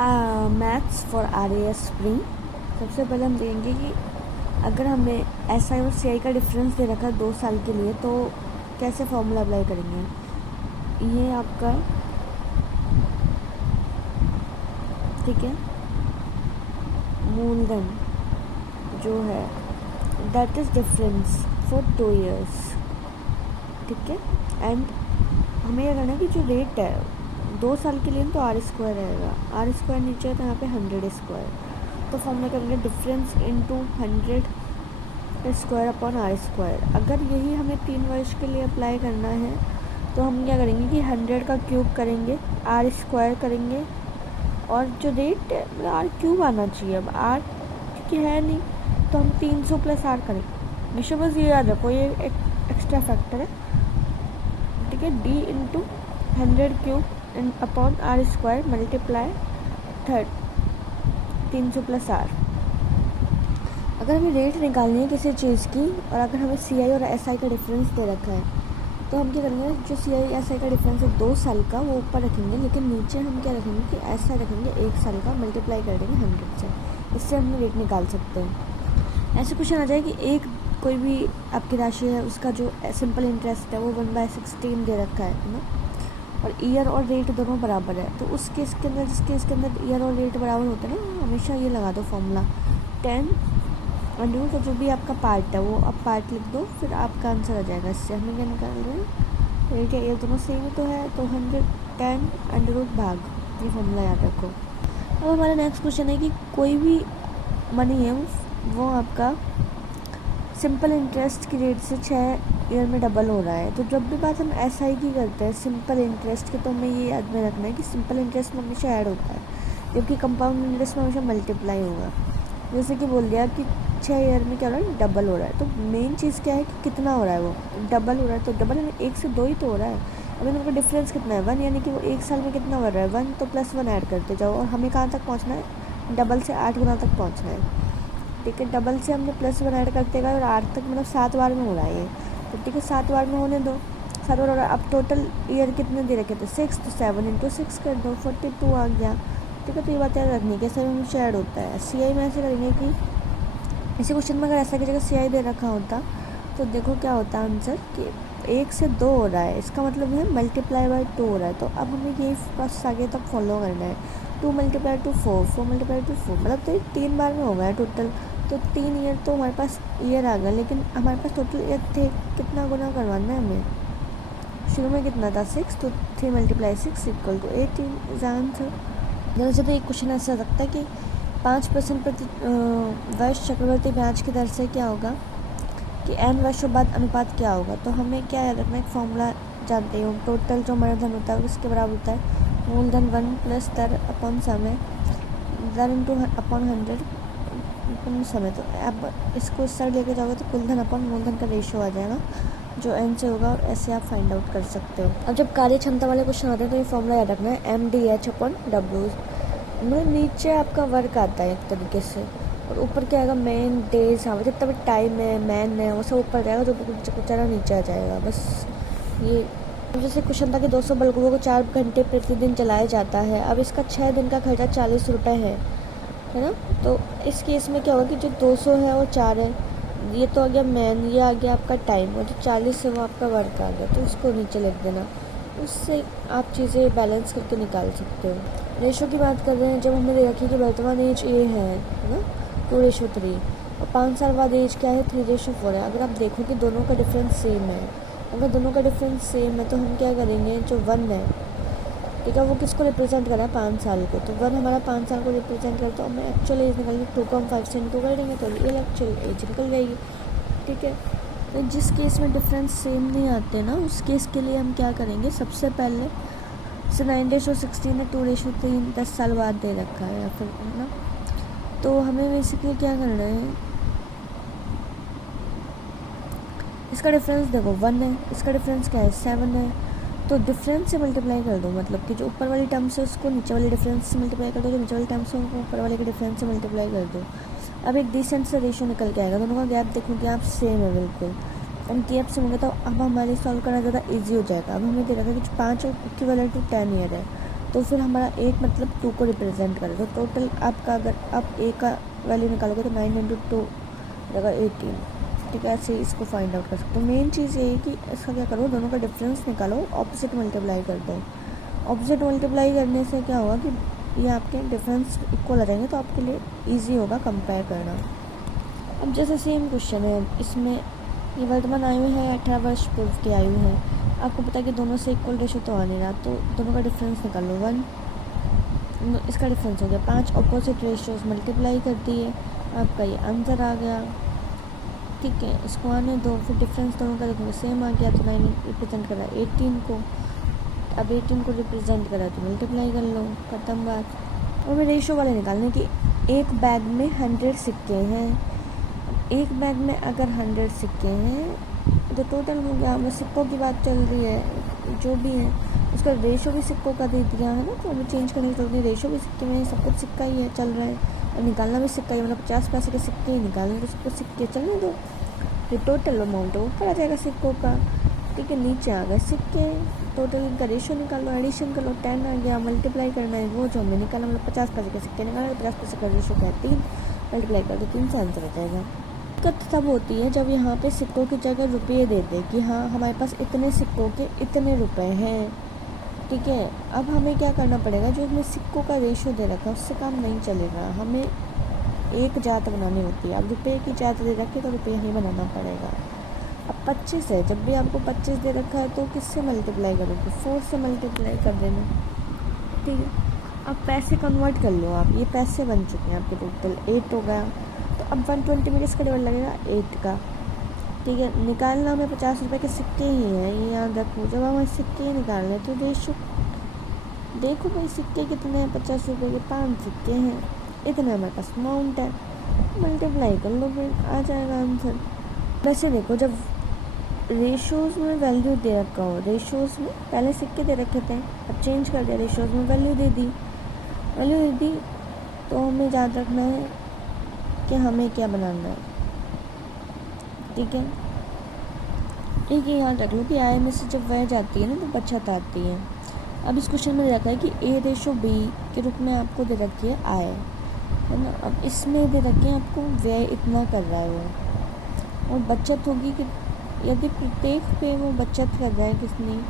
Maths for RAS spring. सबसे पहले हम देखेंगे कि अगर हमें SI और CI का डिफरेंस दे रखा है 2 साल के लिए तो कैसे फॉर्मूला अप्लाई करेंगे। ये आपका ठीक है मूलधन जो है that is difference for 2 years, ठीक है। एंड हमें यह करना है कि जो रेट है 2 साल के लिए तो R² रहेगा, R² नीचे है तो यहाँ पे 100², तो फॉर्मूला करेंगे डिफरेंस इंटू 100² अपॉन R²। अगर यही हमें 3 वर्ष के लिए अप्लाई करना है तो हम क्या करेंगे कि 100 का क्यूब करेंगे, R² करेंगे, और जो रेट है R³ आना चाहिए। अब R क्योंकि है नहीं तो हम 300 प्लस R करेंगे। हमेशा बस ये याद रखो, ये एक एक्स्ट्रा फैक्टर है, ठीक है। D into 100³ upon R² multiply 300 plus R। अगर हमें रेट निकालनी है किसी चीज़ की और अगर हमें CI और SI का डिफरेंस दे रखा है तो हम क्या करेंगे, जो CI SI का डिफरेंस है 2 साल का वो ऊपर रखेंगे, लेकिन नीचे हम क्या रखेंगे कि ऐसा रखेंगे 1 साल का मल्टीप्लाई कर देंगे 100 से। इससे हम रेट निकाल सकते हैं। ऐसे क्वेश्चन आ जाए कि एक कोई भी आपकी राशि है उसका जो सिंपल इंटरेस्ट है वो 1/16 दे रखा है ना, और ईयर और रेट दोनों बराबर है, तो उस केस के अंदर जिस केस के अंदर ईयर और रेट बराबर होते हैं ना, हमेशा ये लगा दो फॉर्मूला 10 अंडर रूट, जो भी आपका पार्ट है वो अब पार्ट लिख दो, फिर आपका आंसर आ जाएगा। इससे हमें क्या निकाल रहे हैं, रेट या ईयर दोनों सेम ही तो है, तो 110 अंडर रूट भाग, ये फॉर्मूला याद रखो। अब हमारा नेक्स्ट क्वेश्चन है कि कोई भी मनी है वो आपका सिंपल इंटरेस्ट की रेट से 6 ईयर में डबल हो रहा है। तो जब भी बात हम SI की करते हैं सिंपल इंटरेस्ट की, तो हमें ये याद में रखना है कि सिंपल इंटरेस्ट में हमेशा ऐड होता है, जबकि कंपाउंड इंटरेस्ट में हमेशा मल्टीप्लाई होगा। जैसे कि बोल दिया कि 6 ईयर में क्या हो रहा है, डबल हो रहा है, तो मेन चीज़ क्या है कि कितना हो रहा है, वो डबल हो रहा है, तो डबल 1 से 2 ही तो हो रहा है। अब इनका डिफरेंस कितना है 1, यानी कि वो 1 साल में कितना बढ़ रहा है 1, तो +1 ऐड करते जाओ, और हमें कहाँ तक पहुँचना है, डबल से 8 गुना तक पहुँचना है, ठीक है। डबल से हमने +1 ऐड करते गए और 8 तक, मतलब 7 बार में हो रहा है ये, तो ठीक है 7 बार में होने दो, 7 बार हो रहा है। अब टोटल ईयर कितने दे रखे थे 6, तो 7 इंटू 6 कर दो, 42 आ गया, ठीक है। तो ये बात याद रखनी है, सभी में ऐड होता है। CI में ऐसे करेंगे कि इसी क्वेश्चन में अगर ऐसा की जगह CI दे रखा होता तो देखो क्या होता आंसर कि 1 से 2 हो रहा है, इसका मतलब है मल्टीप्लाई बाय 2 हो रहा है, तो अब हमें यही प्रोसेस आगे तक फॉलो करना है। 2 मल्टीप्लाई टू 4, 4 मल्टीप्लाई टू 4, मतलब तो 3 बार में हो गया टोटल, तो 3 ईयर तो हमारे पास ईयर आ गया, लेकिन हमारे पास टोटल ईयर थे कितना गुना करवाना है हमें, शुरू में कितना था 6, तो 3 multiply 6 equal to 18 is answer. दरअसल तो एक क्वेश्चन ऐसा सकता है कि 5% प्रति वर्ष चक्रवर्ती ब्याज की दर से क्या होगा कि n वर्षों बाद अनुपात क्या होगा। तो हमें क्या याद रखना है, एक फॉर्मूला जानते हो, टोटल जो हमारा धन होता है उसके बराबर होता है मूलधन 1 प्लस दर अपॉन समय, दर इंटू अपॉन 100 अपॉन समय। तो अब इसको इस साइड लेके जाओगे तो कुल धन अपॉन मूलधन का रेशियो आ जाएगा जो n से होगा, और ऐसे आप फाइंड आउट कर सकते हो। अब जब कार्य क्षमता वाले क्वेश्चन आते हैं तो ये फॉर्मूला याद रखना है MDH अपॉन W, मतलब नीचे आपका वर्क आता है एक तरीके से, और ऊपर क्या आएगा मेन डेज, हाँ जितना भी टाइम है मैन है वो सब ऊपर जाएगा, जो बेचारा नीचे आ जाएगा। बस ये जैसे क्वेश्चन था कि 200 बल्बों को 4 घंटे प्रतिदिन चलाया जाता है, अब इसका 6 दिन का खर्चा 40 रुपये है ना। तो इस केस में क्या होगा कि जो 200 है और 4 है, ये तो आ गया मैन, ये आ गया आपका टाइम, और जो 40 है वो आपका वर्क आ गया, तो उसको नीचे लिख देना, उससे आप चीज़ें बैलेंस करके निकाल सकते हो। रेशो की बात कर रहे हैं, जब हमने देखा कि वर्तमान एज ये है ना 2:3, और 5 साल बाद एज क्या है 3:4 है। अगर आप देखो कि दोनों का डिफरेंस सेम है, अगर दोनों का डिफरेंस सेम है तो हम क्या करेंगे, जो 1 है ठीक है वो किसको रिप्रेजेंट करा है 5 साल को, तो 1 हमारा 5 साल को रिप्रेजेंट करता है, तो हमें एक्चुअल एज निकालेंगे 2 को हम 5 से इंटू कर देंगे तो ये एक्चुअल एज निकल जाएगी, ठीक है। तो जिस केस में डिफरेंस सेम नहीं आते ना उस केस के लिए हम क्या करेंगे, सबसे पहले से 9:16 है 2:3 10 साल बाद दे रखा है या फिर है ना, तो हमें बेसिकली क्या करना है, इसका डिफरेंस देखो 1 है, इसका डिफरेंस क्या है 7 है, तो डिफरेंस से मल्टीप्लाई कर दो, मतलब कि जो ऊपर वाली टर्म से उसको नीचे वाले डिफरेंस से मल्टीप्लाई कर दो, जो नीचे वाली टर्म से उनको ऊपर वाले के डिफरेंस से मल्टीप्लाई कर दो। अब एक डिसेंट से रेशो निकल के आएगा, दोनों का गैप देखो गैप सेम है बिल्कुल, एंड गैप सेम होगा तो अब हमारे सॉल्व करना ज़्यादा ईजी हो जाएगा। अब हमें दे रखा है कि 5 इक्विवेलेंट टू 10 ईयर है, तो फिर हमारा एक मतलब 2 को रिप्रेजेंट करे। तो टोटल आपका अगर आप ए का वैल्यू निकालोगे तो 9 इंटू 2 जगह 18, ठीक है। ऐसे इसको फाइंड आउट कर सकते हो। मेन चीज़ ये है कि इसका क्या करो, दोनों का डिफरेंस निकालो, ऑपोजिट मल्टीप्लाई कर दो। ऑपोजिट मल्टीप्लाई करने से क्या होगा कि ये आपके डिफरेंस इक्वल आ जाएंगे, तो आपके लिए ईजी होगा कंपेयर करना। अब जैसे सेम क्वेश्चन है, इसमें ये वर्तमान आयु है 18 वर्ष पूर्व की आयु है। आपको पता है कि दोनों से इक्वल रेशो तो आ नहीं रहा, तो दोनों का डिफरेंस निकाल लो 1, इसका डिफरेंस हो गया 5, ऑपोजिट रेशियोज मल्टीप्लाई कर दिए, आपका ये आंसर आ गया, ठीक है। इसको आने दो, फिर डिफरेंस दोनों का देखोगे सेम आ गया, तो 9 रिप्रेजेंट कर रहा है 18 को, अब 18 को रिप्रेजेंट करा तो मल्टीप्लाई कर लो, खत्म बात। और हमें रेशो वाले निकालने की, एक बैग में 100 सिक्के हैं, एक बैग में अगर 100 सिक्के हैं तो टोटल हो गया, हमें सिक्कों की बात चल रही है जो भी है, उसका रेशो भी सिक्कों का दे दिया है ना, तो हमें चेंज करने की जरूरत नहीं, रेशो भी सिक्के में, सब कुछ सिक्का ही है चल रहा है, और निकालना भी सिक्का ही, मतलब 50 पैसे के सिक्के ही निकालने, तो सब कुछ सिक्के चलने दो, फिर टोटल अमाउंट ऊपर आ जाएगा सिक्कों का, ठीक है। नीचे आ गए सिक्के, टोटल इनका रेशो निकालो, एडिशन कर लो, 10 आ गया, मल्टीप्लाई करना है वो जो हमने निकाला, मतलब 50 पैसे के सिक्के निकाले, 50 पैसे का रेशो क्या है 3, मल्टीप्लाई कर दो 3 से आंसर आ जाएगा। दिक्कत तब होती है जब यहाँ पे सिक्कों की जगह रुपये दे दे कि हाँ हमारे पास इतने सिक्कों के इतने रुपए हैं, ठीक है। अब हमें क्या करना पड़ेगा, जो हमें सिक्कों का रेशो दे रखा है उससे काम नहीं चलेगा, हमें एक जात बनानी होती है। अब रुपये की जात दे रखी तो रुपये ही बनाना पड़ेगा। अब 25 है, जब भी आपको 25 दे रखा है तो किससे मल्टीप्लाई करोगे, 4 से मल्टीप्लाई कर देना, ठीक है। अब पैसे कन्वर्ट कर लो आप, ये पैसे बन चुके हैं आपके, टोटल 8 हो गया, तो अब 120 में किसका डिवाइड लगेगा 8 का, ठीक है। निकालना हमें 50 रुपये के सिक्के ही हैं, ये याद रखो, जब हमें सिक्के ही निकालने तो रेशो देखो भाई सिक्के कितने हैं, 50 रुपये के 5 सिक्के हैं, इतना हमारे पास अमाउंट है, मल्टीप्लाई कर लो फिर आ जाएगा आंसर। वैसे देखो जब रेशोज़ में वैल्यू दे रखा हो, रेशोज़ में पहले सिक्के दे रखे थे, अब चेंज कर दिया, रेशोज़ में वैल्यू दे दी, तो हमें याद रखना है कि हमें क्या बनाना है, ठीक है। एक ये याद रख लो कि आय में से जब वह जाती है ना तो बचत आती है। अब इस क्वेश्चन में दे रखा है कि A रेशो B के रूप में आपको दे रखी है आय, है ना। अब इसमें दे रखे हैं आपको व्यय इतना कर रहा है वो, और बचत होगी कि यदि प्रत्येक पे वो बचत कर रहा है, कितनी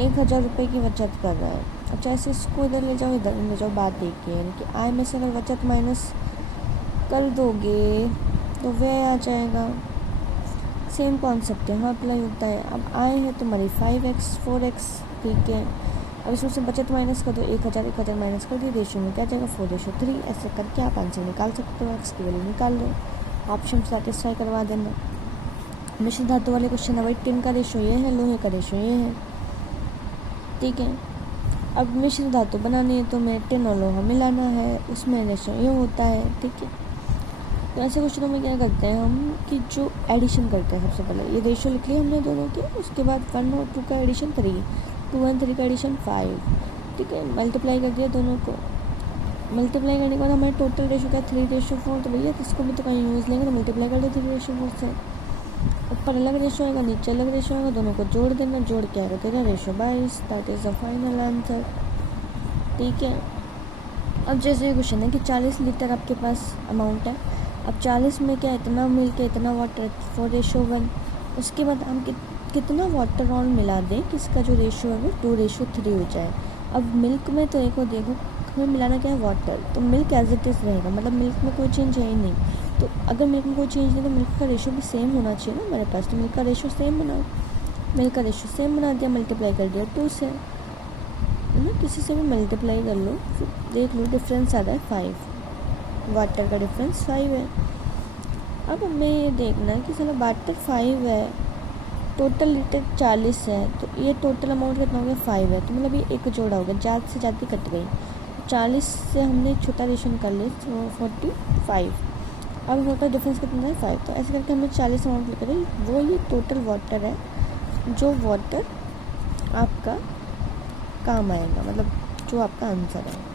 1000 रुपये की बचत कर रहा है। अब जैसे इसको इधर ले जाओ, इधर ले जाओ, बात देखिए, यानी कि आय में से अगर बचत माइनस कर दोगे तो व्यय आ जाएगा, सेम कॉन्सेप्ट है, हाँ अप्लाई होता है। अब आय है तुम्हारी 5x 4x, ठीक है। अब इसमें से बचत माइनस कर दो, 1000 माइनस कर दिए, रेशो में क्या जाएगा 4:3, ऐसे करके आप आंसर निकाल सकते हो, एक्स की वैल्यू निकाल लो, ऑप्शन सेटिस्फाई करवा देना। मिश्र धातु वाले क्वेश्चन है भाई, टिन का रेशो ये है, लोहे का रेशो ये है, ठीक है। अब मिश्र धातु बनानी है तो मैं टिन और लोहा मिलाना है, उसमें रेशो ये होता है, ठीक है। तो ऐसे क्वेश्चनों में क्या करते हैं हम कि जो एडिशन करते हैं, सबसे पहले ये रेशो लिख लिया हमने दोनों के, उसके बाद 1 और 2 का एडिशन 3, 2 और 3 का एडिशन 5, ठीक है। मल्टीप्लाई कर दिया दोनों को, मल्टीप्लाई करने के बाद हमारे टोटल रेशो क्या 3:4, तो भैया इसको भी तो कहीं यूज़ लेंगे, तो मल्टीप्लाई कर दो 3:4 से, ऊपर अलग रेशो आएगा नीचे अलग रेशो आएगा, दोनों को जोड़ देना, जोड़ के आएगा तेरा ratio 22, that is the final answer, ठीक है। अब जैसे ये क्वेश्चन है कि 40 लीटर आपके पास अमाउंट है, अब 40 में क्या इतना मिल्क है इतना वाटर, 4:1, उसके बाद हम कितना वाटर और मिला दें कि इसका जो रेशो है वो 2:3 हो जाए। अब मिल्क में तो एक और देखो हमें मिलाना क्या है वाटर, तो मिल्क एज इट इज़ रहेगा, मतलब मिल्क में कोई चेंज है ही नहीं, तो अगर मिल्क में कोई चेंज नहीं तो मिल्क का रेशो भी सेम होना चाहिए ना हमारे पास, तो मिल्क का रेशो सेम बनाओ, मिल्क का रेशो सेम बना दिया, मल्टीप्लाई कर दिया 2 से, है ना, किसी से भी मल्टीप्लाई कर लो, फिर देख लो डिफरेंस आ रहा है 5, वाटर का डिफरेंस 5 है। अब हमें ये देखना है कि चलो वाटर 5 है, टोटल लीटर 40 है, तो ये टोटल अमाउंट कितना हो गया 5 है, तो मतलब ये एक जोड़ा हो गया, जात से जाती कट गई, 40 से हमने एक छोटा रेशो निकाल लिया 45, अब टोटल डिफरेंस कितना है 5, तो ऐसे करके हमें 40 अमाउंट लिख रहे हैं, वो ये टोटल वाटर है जो वाटर आपका काम आएगा, मतलब जो आपका आंसर है।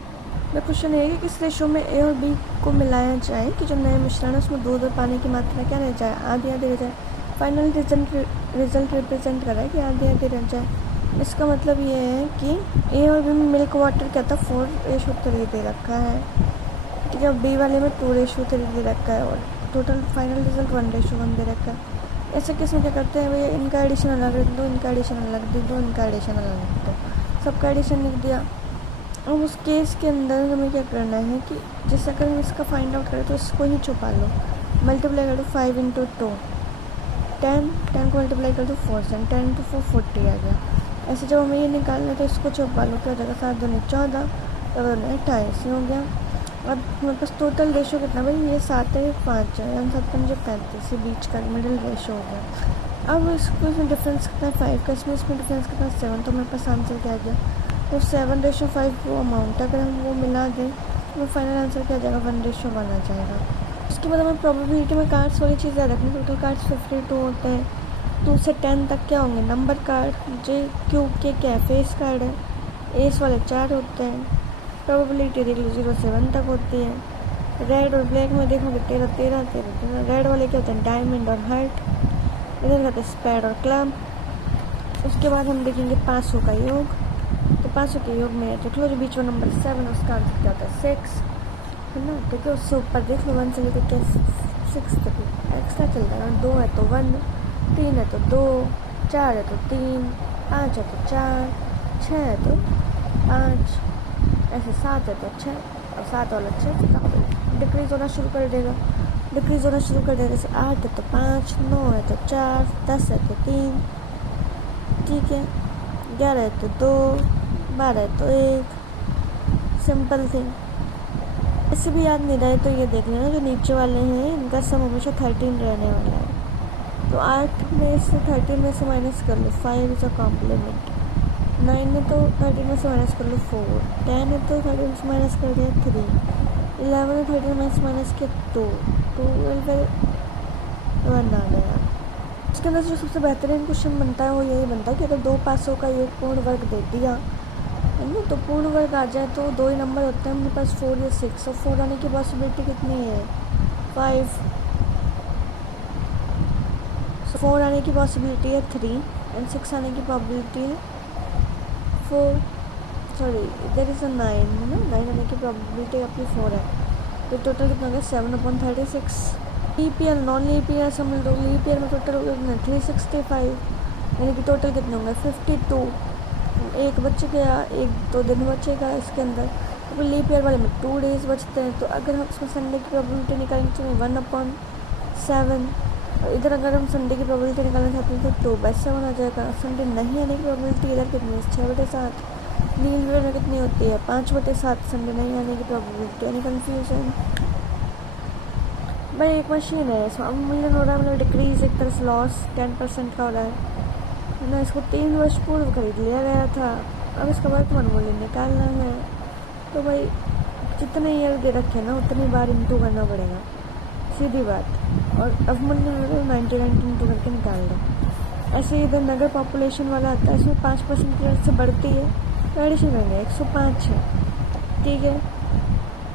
मैं क्वेश्चन है कि किस रेशो में ए और बी को मिलाया जाए कि जो नए मिश्रण है उसमें दूध और पानी की मात्रा क्या रह जाए, आधी आधी रह जाए। फाइनल रिजल्ट रिप्रेजेंट कर रहा है कि आधी आधी रह जाए, इसका मतलब ये है कि ए और बी में मिल्क वाटर क्या था 4:3 दे रखा है, ठीक है। बी वाले में 2:3 दे रखा है और टोटल फाइनल रिजल्ट 1:1 दे रखा है। ऐसे केस में क्या करते हैं भैया, इनका एडिशन अलग लिख दो, इनका एडिशन अलग लिख दो, इनका एडिशन अलग लिख दो, सबका एडिशन लिख दिया। अब उस केस के अंदर हमें क्या करना है कि जैसे अगर हम इसका फाइंड आउट करें तो इसको ही छुपा लो, मल्टीप्लाई कर दो 5 × 2 10, 10 को मल्टीप्लाई कर दो 4 से, 10 × 4 40 आ गया। ऐसे जब हमें ये निकालना है तो इसको छुपा लो, क्या हो जाएगा 7 दूनी 14, 14 दूनी 28 हो गया। अब हमारे पास टोटल रेशो कितना भाई, ये 7 है 5 है, 7 5 35, ये बीच का मिडिल रेशो हो गया। अब इसमें डिफरेंस कितना 5 का, इसमें डिफरेंस कितना 7, तो हमारे पास आंसर क्या आ गया, तो 7:5 वो अमाउंट है। अगर हम वो मिला दें तो फाइनल आंसर क्या आ जाएगा, 1:1 आ जाएगा। उसके बाद हमें प्रोबेबिलिटी में कार्ड्स वाली चीज़ याद रखनी, टोटल कार्ड्स 52 होते हैं, 2 से 10 तक क्या होंगे, नंबर कार्ड, जे क्यू के क्या है, फेस कार्ड है, एस वाले 4 होते हैं। प्रोबेबिलिटी देख लो 0 से 1 तक होती है। रेड और ब्लैक में देखोगे 13 13 13 13। रेड वाले क्या होते हैं, डायमंड और हार्ट, इधर कहते हैं स्पैड और क्लम्प। उसके बाद हम देखेंगे 500 का योग, तो 500 के योग में देख लो जो बीच में नंबर 7 उसका आंसर क्या होता है 6, है ना। ठीक है, उससे ऊपर देख लो 1 से लेकर क्या 6 तक एक्स्ट्रा चलता है, 2 है तो 1, 3 है तो 2, 4 है तो 3, 5 है तो 4, 6 है तो 5, ऐसे 7 है तो 6, और 7 वाला 6 से डिक्रीज होना शुरू कर देगा, डिक्रीज होना शुरू कर देगा। जैसे 8 है तो 5, 9 है तो 4, 10 है तो 3, ठीक है, 11 है तो 2, 12 है तो 1, सिंपल थिंग। ऐसे भी याद नहीं रहे तो ये देख लेना, जो नीचे वाले हैं इनका सम हमेशा 13 रहने वाला है। तो 8 में से 13 में से माइनस कर लो, 5 इज़ अ कॉम्प्लीमेंट। 9 है तो 13 में से माइनस कर लो 4, 10 है तो 13 में से माइनस कर दिया 3, 11 है 13 में से माइनस किया 2, 12 है 1 आ गया। इसके अंदर जो सबसे बेहतरीन क्वेश्चन बनता है वो यही बनता है कि अगर 2 500 का एक पूर्ण वर्ग दे दिया है ना, तो पूर्ण वर्ग आ जाए तो 2 ही नंबर होते हैं हमारे पास 4 या 6, और 4 आने की पॉसिबिलिटी कितनी है 5, 4 आने की पॉसिबिलिटी है 3, एंड 6 आने की प्रोबेबिलिटी है 4, सॉरी इधर इज़ 9 है ना, 9 आने की प्रोबेबिलिटी आपकी 4 है। तो टोटल कितना हो गया 7/36। Leap year non leap year समझ लो, लीप ईयर में टोटल हो गया 365, यानी कि टोटल कितने होंगे 52। एक बच गया, 1-2 दिन बचेगा इसके अंदर। तो लीप ईयर वाले में 2 डेज बचते हैं, तो अगर हम उसमें संडे की प्रोबेबिलिटी निकालेंगे तो 1/7, और इधर अगर हम संडे की प्रोबेबिलिटी निकालना चाहते हैं तो 2/7 आ जाएगा। संडे नहीं आने की प्रोबेबिलिटी इधर कितनी है 6/7, लीप ईयर में कितनी होती है 5/7, संडे नहीं आने की प्रोबेबिलिटी। यानी कन्फ्यूजन भाई, एक मशीन है, इसमें अवमूल्यन हो रहा है, मतलब डिक्रीज, एक तरह से लॉस 10% का हो रहा है ना। इसको 3 वर्ष पूर्व खरीद लिया गया था, अब इसका वर्तमान मूल्य निकालना है, तो भाई जितने ईयर दे रखे ना उतनी बार इंटू करना पड़ेगा, सीधी बात। और अवमूल्यन 99 इंटू करके निकाल दो। ऐसे ही इधर नगर पॉपुलेशन वाला आता है, इसमें 5% की दर से बढ़ती है, तो एडिशन करेंगे 105 है, ठीक है।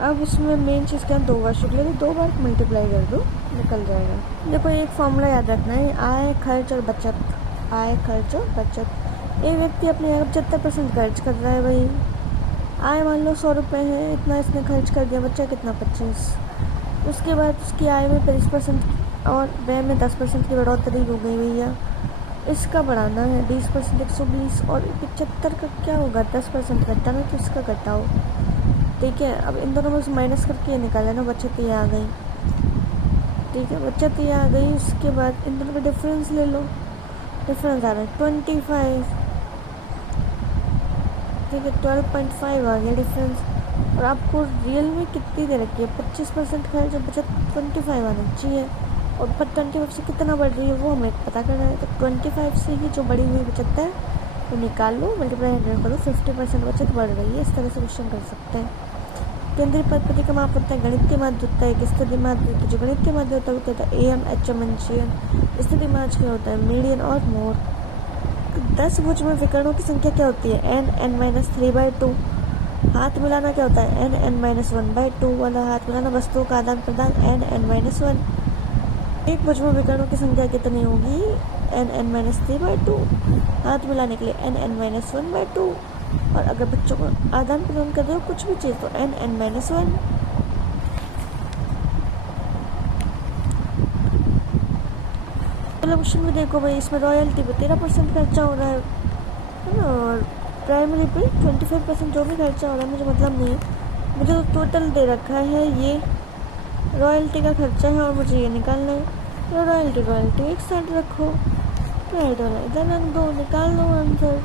अब उसमें मेन चीज़ क्या 2 बार शुक्ल 2 बार मल्टीप्लाई कर दो, निकल जाएगा। देखो एक फॉर्मूला याद रखना है, आय खर्च और बचत, आय खर्च और बचत। एक व्यक्ति अपने यहाँ 75% खर्च कर रहा है भाई, आय मान लो 100 रुपये है, इतना इसने खर्च कर दिया, बच्चा कितना 25। उसके बाद उसकी आय में 25% और व्यय में 10% की बढ़ोतरी हो गई भैया। इसका बढ़ाना है 20%, 120, और 75 का क्या होगा 10% घटा ना, तो इसका घटाओ, ठीक है। अब इन दोनों में से माइनस करके ये निकाला ना, बचत ये आ गई, ठीक है, बचत ये आ गई। उसके बाद इन दोनों का डिफरेंस ले लो, डिफरेंस आ रहा है 25, ठीक है, 12.5 आ गया डिफरेंस। और आपको रियल में कितनी दे रखी है 25% खर्च और बचत 25 आना चाहिए, और पर 25 से कितना बढ़ रही है वो हमें पता करना है। तो 25 से ही जो बढ़ी हुई बचत है वो निकाल लो, मल्टीप्लाई 100 करो, 50% बचत बढ़ रही है। इस तरह से क्वेश्चन कर सकते हैं। केंद्रीय पद्धति का माप होता है गणितीय माध्य होता है, स्थिति माध्य, जो गणितीय माध्य होता है वो कहता है AM HM एन, स्थिति माध्य क्या होता है मीडियन और मोड। 10 भुज में विकर्णों की संख्या क्या होती है n(n-3/2)। हाथ मिलाना क्या होता है n(n-1/2) वाला हाथ मिलाना, वस्तुओं का आदान प्रदान n(n-1)। एक भुजमा विकर्णों की संख्या कितनी होगी? n(n-3/2) हाथ मिलाने के लिए n(n-1/2) और अगर बच्चों को आदान प्रदान कर दो कुछ भी चीज़ तो n(n-1). क्वेश्चन में देखो भाई, इसमें रॉयल्टी पे 13% खर्चा हो रहा है ना, और प्राइमरी पे 25%। जो भी खर्चा हो रहा है मुझे मतलब नहीं है, मुझे तो टोटल दे रखा है ये रॉयल्टी का खर्चा है और मुझे ये निकालना है। तो रॉयल्टी एक साइड रखो, प्राइड वाला इधर रख दो, निकाल लो आंसर।